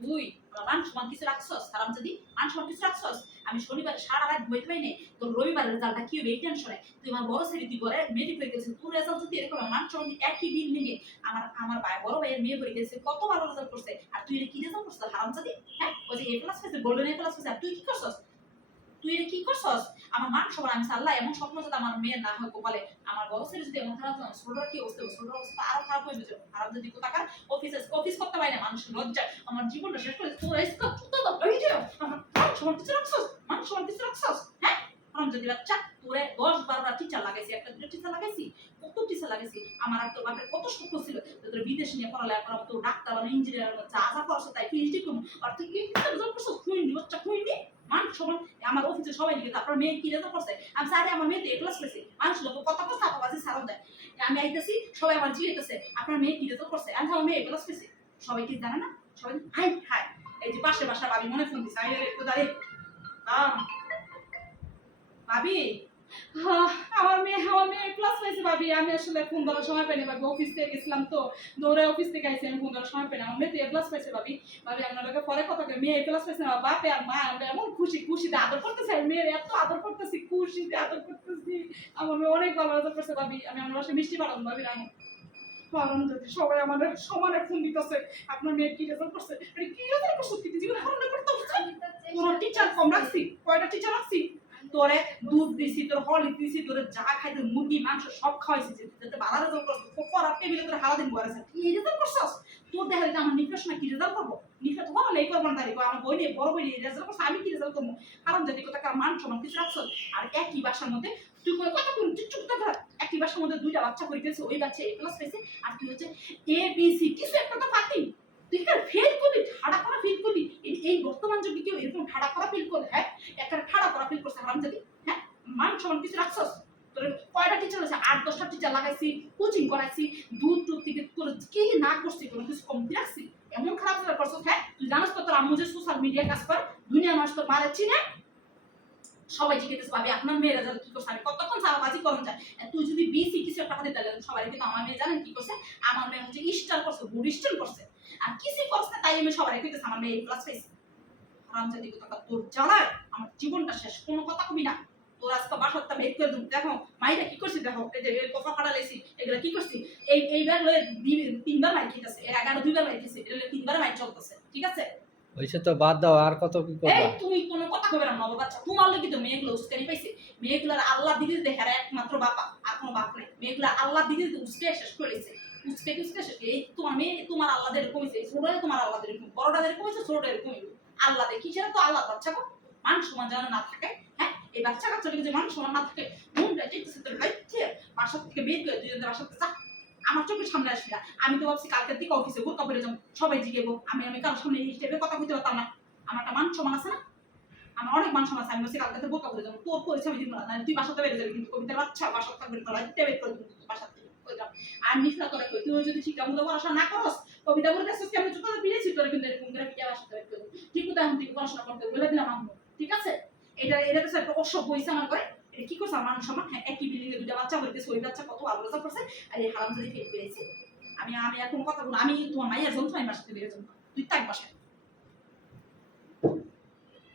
তুই মান সমান কিছু রাখছস? যদি মান সমান কিছু রাখছস? আমি শনিবার সারা রাত নাই, তোর রেজাল্টটা কি হবে? এই তুই আমার বড় ছেলে, তুই গেছিস। তোর রেজাল্ট যদি এরকম মান সমান একই বিল্ডিং এ আমার আমার ভাই বড় ভাইয়ের মেয়ে পড়ে গেছে কত ভালো রেজাল্ট করছে? আর তুই কি রেজাল্ট করছিস? যদি হ্যাঁ? ওই যে এ প্লাস পাইছে গোল্ডেন এ প্লাস পাইছে আর তুই কি করছস? তুই এটা কি করছস? আমার মান সমান, আমি আল্লাহ এমন স্বপ্ন যদি আমার মেয়ের না হয়, কপালে আমার ছেলে যদি এমন খারাপ ছোটর কি অবস্থা হবে? অবস্থা আরও খারাপ হয়ে যাবে। হারাম যদি কোথাকার অফিসে অফিস করতে পারি না, মানুষের লজ্জা আমার জীবনটা শেষ করে তোর তো আমার কিছু রাখছস? মান কিছু রাখছস? হ্যাঁ? যদি বাচ্চা, তোরে দশ বারোটা টিচার লাগাইছি, একটা দুটো টিচার লাগাইছি, কত টিচার লাগাইছি। আমার আর তোর বাপের কত স্বপ্ন ছিল তোর বিদেশ নিয়ে পড়ালেখা করাবো তোর ডাক্তার ইঞ্জিনিয়ার যা যা তাই পিএইচডি আর তুই রেজাল্ট করছস? খুইনি বাচ্চা মান সমান, আমার অফিসে সবাই লিখে, তারপর মেয়ে কি তো করছে আমি স্যারে আমার মেয়ে তো এ পেয়েছে মানুষ লোক কত কত চাপাবাজি সারাও দেয়। আমি আইতেছি, সবাই আমার জিজ্ঞেসে আপনার মেয়ে কিনে তো করছে আমি আমার মেয়ে এ পেয়েছে সবাই কি জানে না? সবাই, হাই হাই। এই যে পাশে বাসা ভাবি মনে ফোন দিছে আমি একটু দাঁড়িয়ে ভাবি আমার মেয়ে আমার মেয়ে ক্লাস পাইছে ভাবি আমি আসলে ফোন ধরার সময় পাইনি ভাবি অফিস থেকে গেছিলাম তো দৌড়ে অফিস থেকে আইসি আমি ফোন ধরার সময় পাইনি আমার মেয়ে তো এ ক্লাস পাইছে ভাবি। ভাবি আপনার পরে কথা কই মেয়ে এ ক্লাস পাইছে আমার বাপে আর মা আমরা এমন খুশি খুশিতে আদর করতেছে আর মেয়ের এত আদর করতেছি খুশিতে আদর করতেছি। আমার মেয়ে অনেক ভালো আদর করছে ভাবি আমি আমার বাসায় মিষ্টি পাঠাবো ভাবি রাখো যদি সবাই আমাদের সমানে ফোন দিতেছে আপনার মেয়ে কি রেজাল্ট করছে? আরে কি রেজাল্ট করছে? জীবনে ভালো করতে কোনো টিচার কম রাখছি? কয়টা টিচার রাখছি? তোরে দুধ দিছি, তোর হলি দিছি, তোর যা খাইতে মুরগি, মাংস, সব খাওয়াইছি যাতে ভালো রেজাল্ট করছিস পড়া টেবিলে তোর হালা দিন বলেছে কি রেজাল্ট করছস? তোর দেখা দিতে আমার নিফাস না, কি রেজাল্ট করব? নিফাস তোমার লেই করব না তারিখ আমার বই নিয়ে বড় বই নিয়ে রেজাল্ট করছে, আমি কি রেজাল্ট করব? কারণ যদি কোথাকার মান সমান কিছু রাখছস আর একই বাসার মধ্যে তুই কই কথা কোন চুপ চুপ কথা একই বাসার মধ্যে দুইটা বাচ্চা করে গেছে, ওই বাচ্চা এ ক্লাস পেয়েছে, আর তুই হচ্ছে? এ বি সি কিছু একটা তো পাতি তুই কি ফেল করলি? ঠাড়া করা ফেল করলি? এই- এই বর্তমান যুগে কেউ এরকম ঠাড়া করা ফেল করে হ্যাঁ? ফেল করছে হারাম যদি হ্যাঁ মান সমান কিছু রাখছস তোর কয়টা টিচার আছে আট দশটা টিচার লাগাইছি কোচিং করাইছি দূর দূর থেকে তোর কি না করছি কোনো কিছু কমতি রাখছি এমন খারাপ রেজাল্ট করছস হ্যাঁ তুই জানাস তো তোর আম্মু যে সোশ্যাল মিডিয়া কাজ করে দুনিয়ার মানুষ তোর মারে চিনে সবাই জিজ্ঞেস পাবি আপনার মেয়ের রেজাল্ট কি করছে আমি কতক্ষণ সারাবাজি করুন যায় তুই যদি বিসি কিছু একটা হাতে দিলেন সবাই কিন্তু আমার মেয়ে জানেন কি করছে আমার মেয়ে হচ্ছে স্টার করছে গুড স্টার করছে আর কিছু করছে তাই আমি সবাই কইতেছে আমার মেয়ে ক্লাস পাইছে কথা তোর জ্বালায় আমার জীবনটা শেষ। কোনো কথা কবি না। তোর আজকে বাসারটা বের করে দেবো। দেখো মাইটা কি করছি? দেখো এই যে কথা ফাটা লাইছি এগুলা কি করছি? এই এইবার লয়ে তিনবার মাই খেতেছে। এর আগে আরও দুইবার মাই খেয়েছে এটা তিনবার মাই চলতেছে। ঠিক আছে? হয়েছে তো বাদ দাও আর কত কি এই তুমি কোনো কথা কবে না নব বাচ্চা। তোমার লোক তো মেয়েগুলো উস্কানি পাইছে। মেয়েগুলার আল্লাহ দিদি দেখে আর একমাত্র বাবা আর কোনো বাপ নেই। মেয়েগুলা আল্লাহ দিদি উস্কে শেষ করেছে উস্কে উস্কে শেষ এই তোমার মেয়ে তোমার আল্লাহ এরকম হয়েছে তোমার আল্লাহ এরকম বড়টা এরকম হয়েছে ছোটটা এরকম আল্লাহ দেখি সেটা তো আল্লাহ বাচ্চা গো মান সমান যেন না থাকে হ্যাঁ? এই বাচ্চা কাচ্চাটাকে যে মান সমান না থাকে মনটা যেতেছে তোর হাইতে বাসার থেকে বের করে দুজনের বাসার থেকে আমার চোখের সামনে আসবি না। আমি তো ভাবছি কালকের দিকে অফিসে বোরকা পরে যাব, সবাই জিগেবো আমি আমি কারোর সামনে এই হিসেবে কথা বলতে পারতাম না। আমার একটা মান সমান আছে না? আমার অনেক মান সমান আছে। আমি বলছি কালকে বোকা করে যাব। তোর পরিচয় আমি না। তুই বাসাতে বেড়ে যাবি কিন্তু কবিতার বাচ্চা বাসাতে থাকবে তোরা দিতে বের করে দিবি তুই বাসা আর নিফলা তোরা কই? তুই যদি মতো পড়াশোনা না করস, কবিতা বলে কাছে আমি জুতা পিড়েছি তোরা কিন্তু এরকম করে পিয়া বাসাতে বের করে ঠিক মতো এখন পড়াশোনা করতে বলে দিলাম আমি ঠিক আছে? এটা এটা তো একটা অসভ্য হয়েছে আমার করে এটা কি করছে? আমার মান সম্মান? হ্যাঁ একই বিল্ডিং এ দুটা বাচ্চা হইতেছে ওই বাচ্চা কত আলোচনা করছে। আর এই হারাম যদি ফেল পেয়েছে। আমি আমি এখন কথা বলব আমি তোমার মাইয়ার যন্ত্র আমি বাসাতে বেরোতাম তুই তাক বাসায়।